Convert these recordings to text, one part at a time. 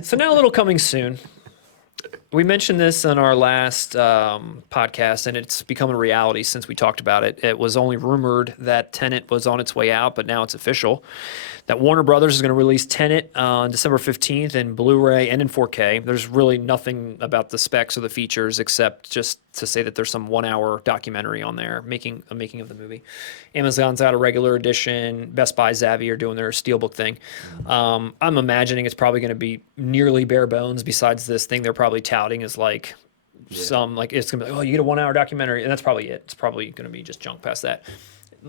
So now a little coming soon. We mentioned this on our last podcast, and it's become a reality since we talked about it. It was only rumored that Tenet was on its way out, but now it's official that Warner Brothers is going to release Tenet on December 15th in Blu-ray and in 4K. There's really nothing about the specs or the features except just to say that there's some 1 hour documentary on there making of the movie. Amazon's got a regular edition. Best Buy, Zavvi are doing their steelbook thing. I'm imagining it's probably going to be nearly bare bones. Besides this thing, they're probably touting as like some like it's gonna be like, oh, you get a 1 hour documentary, and that's probably it. It's probably going to be just junk past that.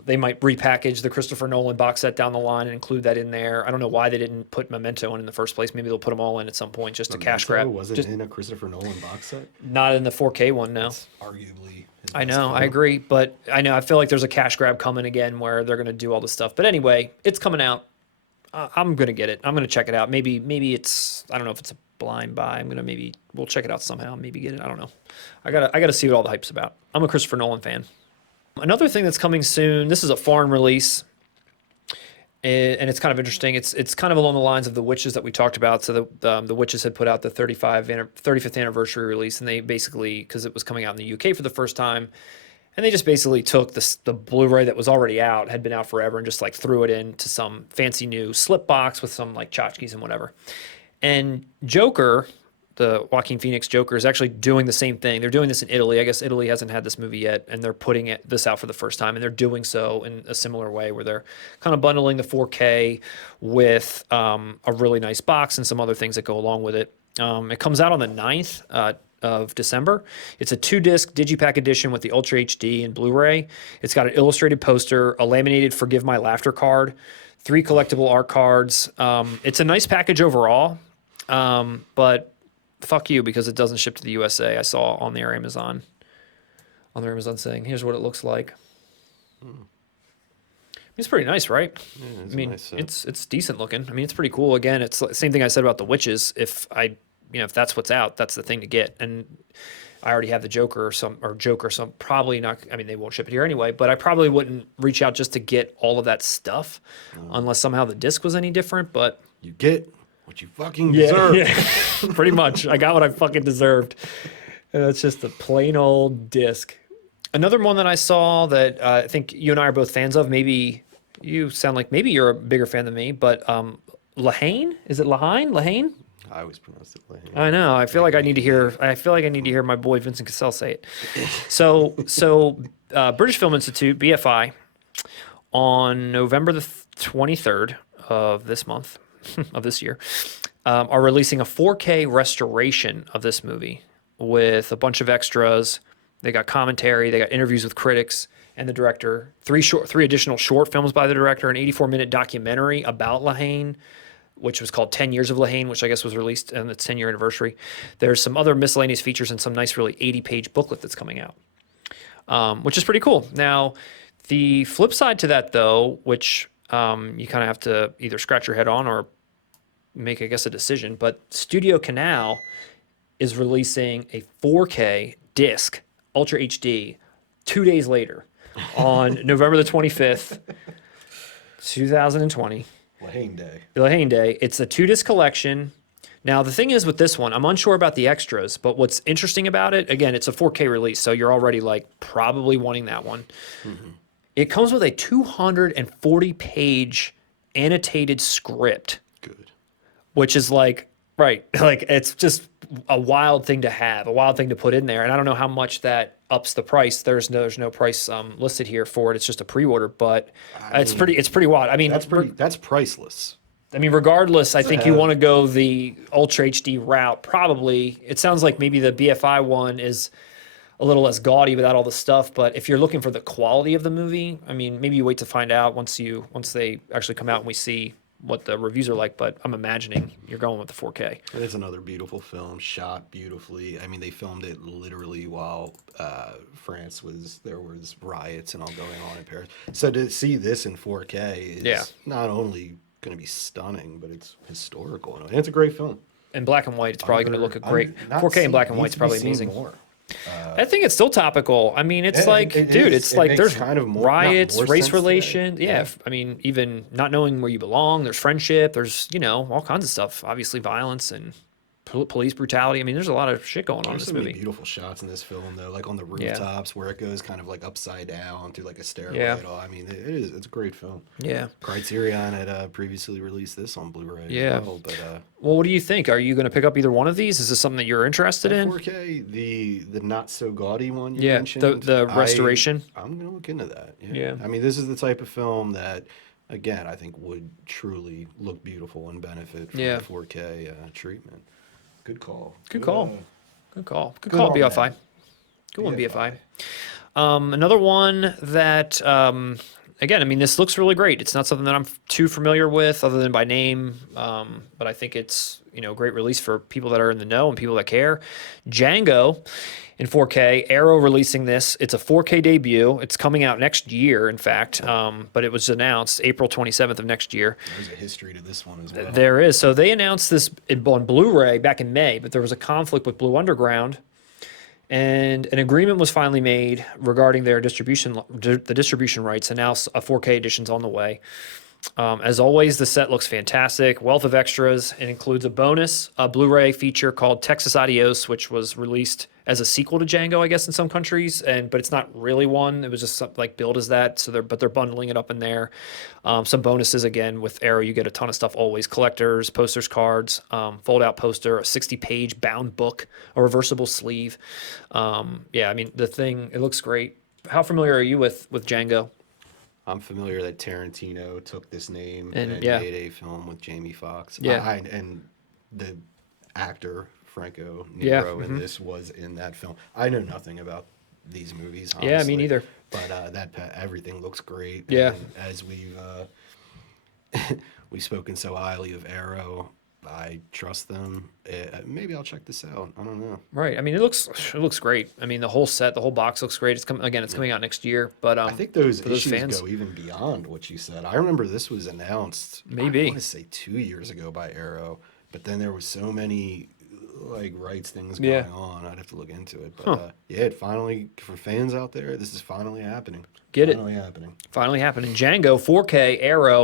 They might repackage the Christopher Nolan box set down the line and include that in there. I don't know why they didn't put Memento in the first place. Maybe they'll put them all in at some point just to cash grab. Wasn't Just in a Christopher Nolan box set. not in the 4K one, no. It's arguably. His I best know, I film. agree, but I feel like there's a cash grab coming again where they're going to do all this stuff. But anyway, it's coming out. I'm going to get it. I'm going to check it out. Maybe it's, I don't know if it's a blind buy. We'll check it out somehow. Maybe get it. I don't know. I gotta see what all the hype's about. I'm a Christopher Nolan fan. Another thing that's coming soon. This is a foreign release, and it's kind of interesting. It's kind of along the lines of The Witches that we talked about. So the Witches had put out the 35th anniversary release, and they basically, because it was coming out in the UK for the first time, and they just basically took the Blu-ray that was already out, had been out forever, and just like threw it into some fancy new slip box with some like tchotchkes and whatever. And Joker, the Joaquin Phoenix Joker, is actually doing the same thing. They're doing this in Italy. I guess Italy hasn't had this movie yet, and they're putting this out for the first time, and they're doing so in a similar way where they're kind of bundling the 4K with a really nice box and some other things that go along with it. It comes out on the 9th of December. It's a 2-disc Digipack edition with the Ultra HD and Blu-ray. It's got an illustrated poster, a laminated Forgive My Laughter card, 3 collectible art cards. It's a nice package overall, but fuck you because it doesn't ship to the USA. I saw on their Amazon saying, here's what it looks like. It's pretty nice, right? Yeah, I mean, it's decent looking. I mean, it's pretty cool. Again, it's the same thing I said about The Witches. If that's what's out, that's the thing to get. And I already have the Joker so I'm probably not, I mean, they won't ship it here anyway, but I probably wouldn't reach out just to get all of that stuff unless somehow the disc was any different, but You get what you fucking deserve. yeah, pretty much. I got what I fucking deserved. And it's just a plain old disc. Another one that I saw that I think you and I are both fans of, maybe you sound like maybe you're a bigger fan than me, but Haine? Is it Haine? I always pronounce it like. I know. I feel like I need to hear my boy Vincent Cassell say it. So British Film Institute, BFI, on November the 23rd of this month, of this year, are releasing a 4K restoration of this movie with a bunch of extras. They got commentary, they got interviews with critics and the director, three additional short films by the director, an 84-minute documentary about Haine, which was called 10 Years of Haine, which I guess was released on its 10-year anniversary. There's some other miscellaneous features and some nice, really 80-page booklet that's coming out, which is pretty cool. Now, the flip side to that, though, which you kind of have to either scratch your head on or make, I guess, a decision, but Studio Canal is releasing a 4K disc, Ultra HD, 2 days later on November the 25th, 2020. Haine Day. The Haine Day. It's a 2-disc collection. Now, the thing is with this one, I'm unsure about the extras, but what's interesting about it, again, it's a 4K release, so you're already like probably wanting that one. Mm-hmm. It comes with a 240-page annotated script. Good. Which is like, right, like it's just a wild thing to have, a wild thing to put in there. And I don't know how much that ups the price. There's no price listed here for it. It's just a pre-order, but it's pretty wild. I mean, that's priceless. I mean, regardless, I think you want to go the Ultra HD route. Probably, it sounds like maybe the BFI one is a little less gaudy without all the stuff. But if you're looking for the quality of the movie, I mean, maybe you wait to find out once they actually come out and we see what the reviews are like. But I'm imagining you're going with the 4K. It's another beautiful film, shot beautifully. I mean, they filmed it literally while there was riots and all going on in Paris. So to see this in 4K is not only going to be stunning, but it's historical. And it's a great film. In black and white, it's probably going to look great. 4K in black and white is probably amazing. More. I think it's still topical. I mean, it's Yeah, like, it dude, is. it's It like makes there's kind of more, not riots, more race sense today. relations. Yeah, Yeah. I mean, even not knowing where you belong. There's friendship. There's all kinds of stuff. Obviously, violence and police brutality. I mean, there's a lot of shit going on in There's this so many movie. beautiful shots in this film, though, like on the Yeah, rooftops where it goes kind of like upside down through like a stairway yeah, at all. I mean, it is. It's a great film. yeah, Criterion had previously released this on Blu-ray as yeah. well, but Well, what do you think? Are you going to pick up either one of these? Is this something that you're interested that in? 4K, the not so gaudy one you Yeah, mentioned, the restoration. I'm gonna look into that. Yeah, Yeah, I mean, this is the type of film that, again, I think would truly look beautiful and benefit from yeah. the 4K treatment. Good call. Good call. Good call. Good Good call, on BFI. them. Good one, BFI. BFI. Another one that, again, I mean, this looks really great. It's not something that I'm too familiar with other than by name, but I think it's, a great release for people that are in the know and people that care. Django in 4K, Arrow releasing this. It's a 4K debut. It's coming out next year, in fact, but it was announced April 27th of next year. There's a history to this one as well. There is. So they announced this on Blu-ray back in May, but there was a conflict with Blue Underground, and an agreement was finally made regarding their distribution rights, and now a 4K edition's on the way. As always, the set looks fantastic. Wealth of extras. It includes a Blu-ray feature called Texas Adios, which was released as a sequel to Django, I guess, in some countries, but it's not really one. It was just like billed as that. So they're bundling it up in there. Some bonuses again with Arrow. You get a ton of stuff always: collectors, posters, cards, fold-out poster, a 60-page bound book, a reversible sleeve. Yeah, I mean the thing. It looks great. How familiar are you with Django? I'm familiar that Tarantino took this name And, and yeah. made a film with Jamie Foxx. Yeah. And the actor Franco Yeah, Nero in this was in that film. I know nothing about these movies, honestly. Yeah, me neither. But everything looks great. Yeah. And as we've spoken so highly of Arrow, I trust them. Maybe I'll check this out. I don't know. Right. I mean, it looks great. I mean, the whole set, the whole box looks great. It's coming out next year. But I think those for those issues fans, go even beyond what you said. I remember this was announced, Maybe. I want to say 2 years ago by Arrow, but then there was so many like rights things going Yeah. on. I'd have to look into it. But yeah, it finally, for fans out there, this is finally happening. Get it. Finally happening. finally happening. Django 4K Arrow.